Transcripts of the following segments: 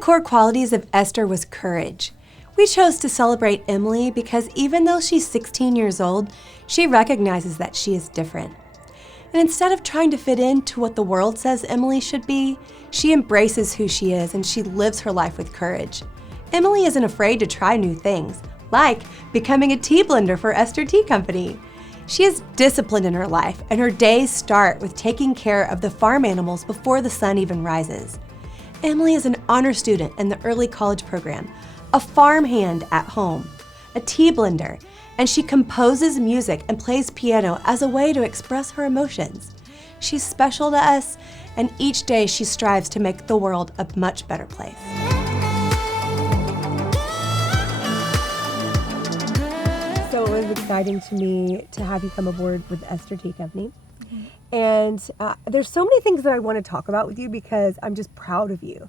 core qualities of Esther was courage. We chose to celebrate Emily because even though she's 16 years old, she recognizes that she is different. And instead of trying to fit into what the world says Emily should be, she embraces who she is and she lives her life with courage. Emily isn't afraid to try new things, like becoming a tea blender for Esther Tea Company. She is disciplined in her life, and her days start with taking care of the farm animals before the sun even rises. Emily is an honor student in the early college program, a farmhand at home, a tea blender, and she composes music and plays piano as a way to express her emotions. She's special to us, and each day she strives to make the world a much better place. So it was exciting to me to have you come aboard with Esther Tea Company. And there's so many things that I want to talk about with you because I'm just proud of you.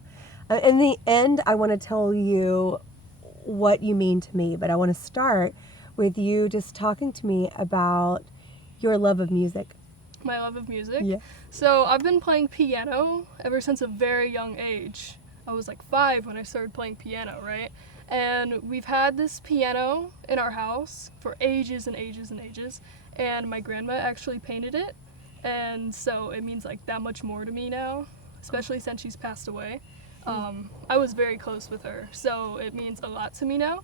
In the end, I want to tell you what you mean to me, but I want to start with you just talking to me about your love of music. My love of music? Yeah. So I've been playing piano ever since a very young age. I was like 5 when I started playing piano, right? And we've had this piano in our house for ages and ages and ages, and my grandma actually painted it, and so it means like that much more to me now, especially since she's passed away. I was very close with her, so it means a lot to me now.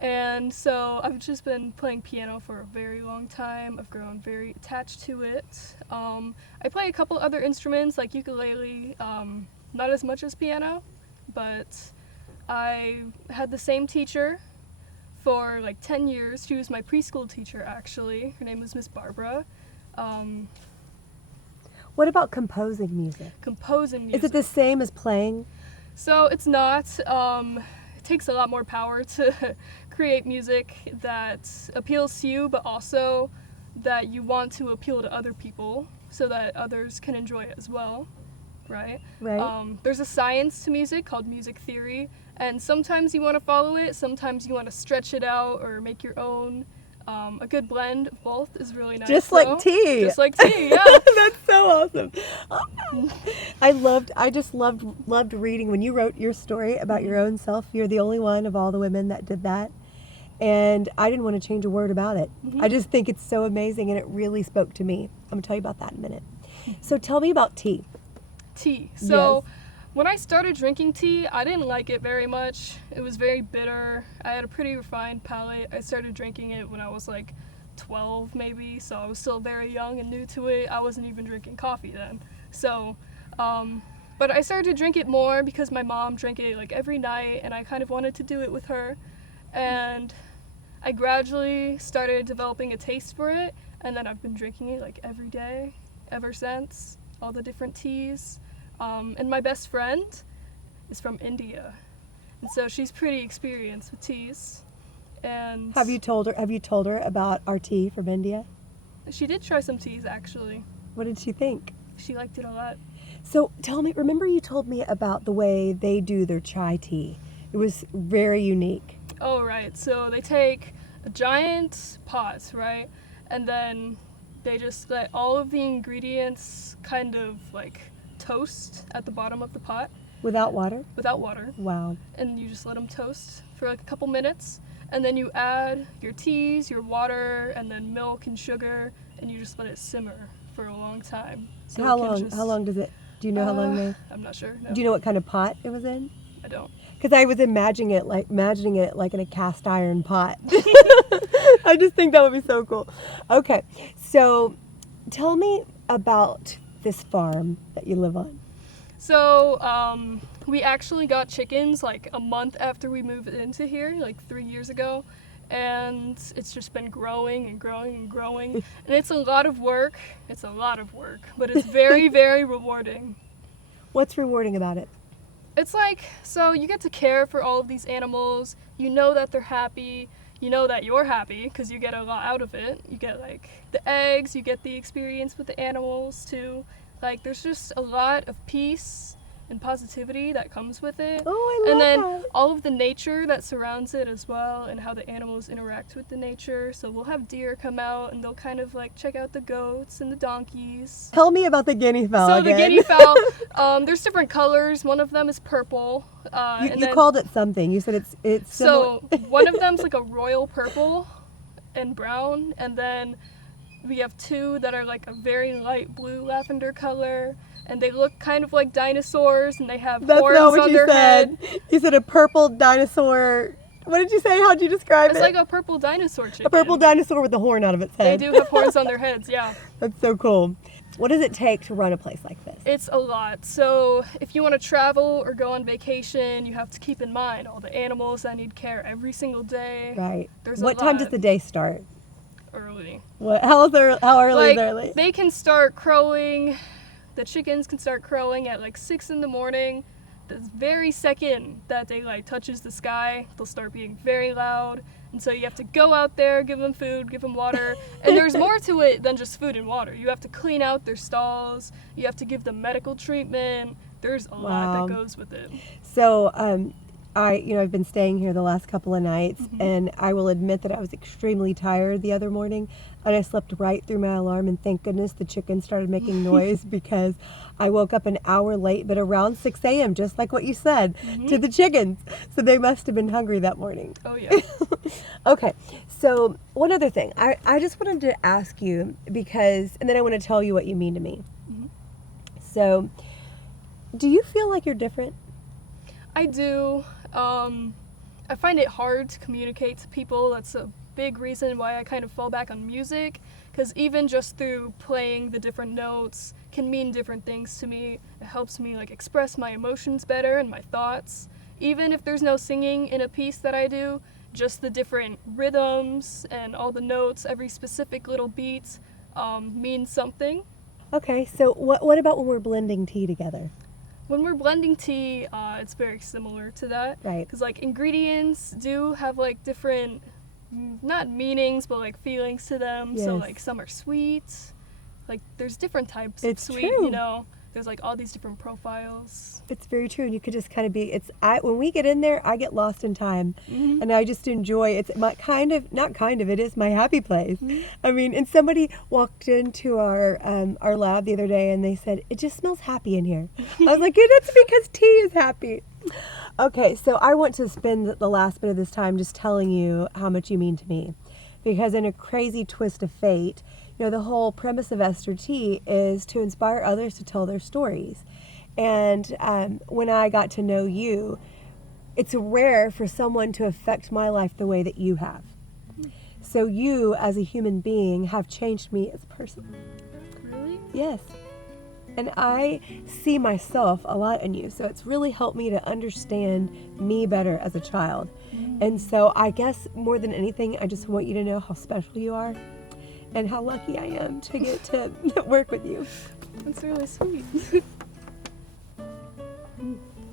And so I've just been playing piano for a very long time. I've grown very attached to it. I play a couple other instruments like ukulele, not as much as piano, but I had the same teacher for like 10 years. She was my preschool teacher, actually. Her name was Miss Barbara. What about composing music? Composing music. Is it the same as playing? So it's not. It takes a lot more power to create music that appeals to you, but also that you want to appeal to other people so that others can enjoy it as well, right? Right. There's a science to music called music theory, and sometimes you want to follow it, sometimes you want to stretch it out or make your own. A good blend of both is really nice. Just like tea. Just like tea, yeah. That's so awesome. I just loved reading when you wrote your story about your own self. You're the only one of all the women that did that. And I didn't want to change a word about it. I just think it's so amazing, and it really spoke to me. I'm going to tell you about that in a minute. So tell me about tea. Tea. So Yes. when I started drinking tea, I didn't like it very much. It was very bitter. I had a pretty refined palate. I started drinking it when I was like 12 maybe, so I was still very young and new to it. I wasn't even drinking coffee then. So, but I started to drink it more because my mom drank it like every night, and I kind of wanted to do it with her. And I gradually started developing a taste for it, and then I've been drinking it like every day ever since, all the different teas. And my best friend is from India, and so she's pretty experienced with teas. And Have you told her about our tea from India? she did try some teas actually. What did she think? She liked it a lot. So tell me, remember you told me about the way they do their chai tea. It was very unique. Oh, right. So they take a giant pot, right? And then they just let all of the ingredients kind of like toast at the bottom of the pot. Without water? Without water. Wow. And you just let them toast for like a couple minutes. And then you add your teas, your water, and then milk and sugar, and you just let it simmer for a long time. So How it can long? just- How long does it? Do you know how long they? I'm not sure. No, Do you know what kind of pot it was in? I don't. Because I was imagining it like in a cast iron pot. I just think that would be so cool. Okay, so tell me about this farm that you live on. So we actually got chickens like a month after we moved into here, like 3 years ago. And it's just been growing and growing and growing. And it's a lot of work. It's a lot of work, but it's very, very rewarding. What's rewarding about it? It's like, so you get to care for all of these animals. You know that they're happy. You know that you're happy because you get a lot out of it. You get like the eggs, you get the experience with the animals too. Like there's just a lot of peace and positivity that comes with it. Oh, I love And then that. all of the nature that surrounds it as well, and how the animals interact with the nature. So we'll have deer come out, and they'll kind of like check out the goats and the donkeys. Tell me about the guinea fowl So again. the guinea fowl, there's different colors. One of them is purple. You called it something. You said it's so one of them's like a royal purple and brown, and then we have two that are like a very light blue lavender color, and they look kind of like dinosaurs, and they have That's horns not what on you their said. head. You said a purple dinosaur. What did you say? How'd you describe It's it? like a purple dinosaur chicken. A purple dinosaur with a horn out of its They head. do have horns on their heads, yeah. That's so cool. What does it take to run a place like this? It's a lot. So if you want to travel or go on vacation, you have to keep in mind all the animals that need care every single day. Right. There's a What time lot. does the day start? Early. How early is Like, early? they can start crowing, the chickens can start crowing at like 6 in the morning. The very second that daylight touches the sky, they'll start being very loud. And so you have to go out there, give them food, give them water. And there's more to it than just food and water. You have to clean out their stalls. You have to give them medical treatment. There's a lot that goes with it. So, I've been staying here the last couple of nights, and I will admit that I was extremely tired the other morning, and I slept right through my alarm, and thank goodness the chickens started making noise because I woke up an hour late, but around 6 a.m., just like what you said, to the chickens. So they must have been hungry that morning. Oh, yeah. Okay, so one other thing. I just wanted to ask you because, and then I want to tell you what you mean to me. So, do you feel like you're different? I do. I find it hard to communicate to people. That's a big reason why I kind of fall back on music, because even just through playing the different notes can mean different things to me. It helps me like express my emotions better and my thoughts. Even if there's no singing in a piece that I do, just the different rhythms and all the notes, every specific little beat means something. Okay, so what about when we're blending tea together? When we're blending tea, it's very similar to that. Right. Because like ingredients do have like different, not meanings, but like feelings to them. Yes. So like some are sweet. Like there's different types It's of sweet, true. you know. There's like all these different profiles. It's very true, and you could just kind of be. When we get in there, I get lost in time, and I just enjoy. It's my It is my happy place. I mean, and somebody walked into our lab the other day, and they said it just smells happy in here. I was like, yeah, that's because tea is happy. Okay, so I want to spend the last bit of this time just telling you how much you mean to me, because in a crazy twist of fate, the whole premise of Esther Tea is to inspire others to tell their stories. And when I got to know you, it's rare for someone to affect my life the way that you have. So you, as a human being, have changed me as a person. Really? Yes. And I see myself a lot in you. So it's really helped me to understand me better as a child. And so I guess more than anything, I just want you to know how special you are and how lucky I am to get to work with you. That's really sweet.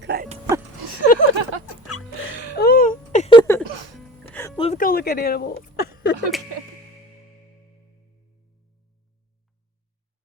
Cut. Let's go look at animals. Okay.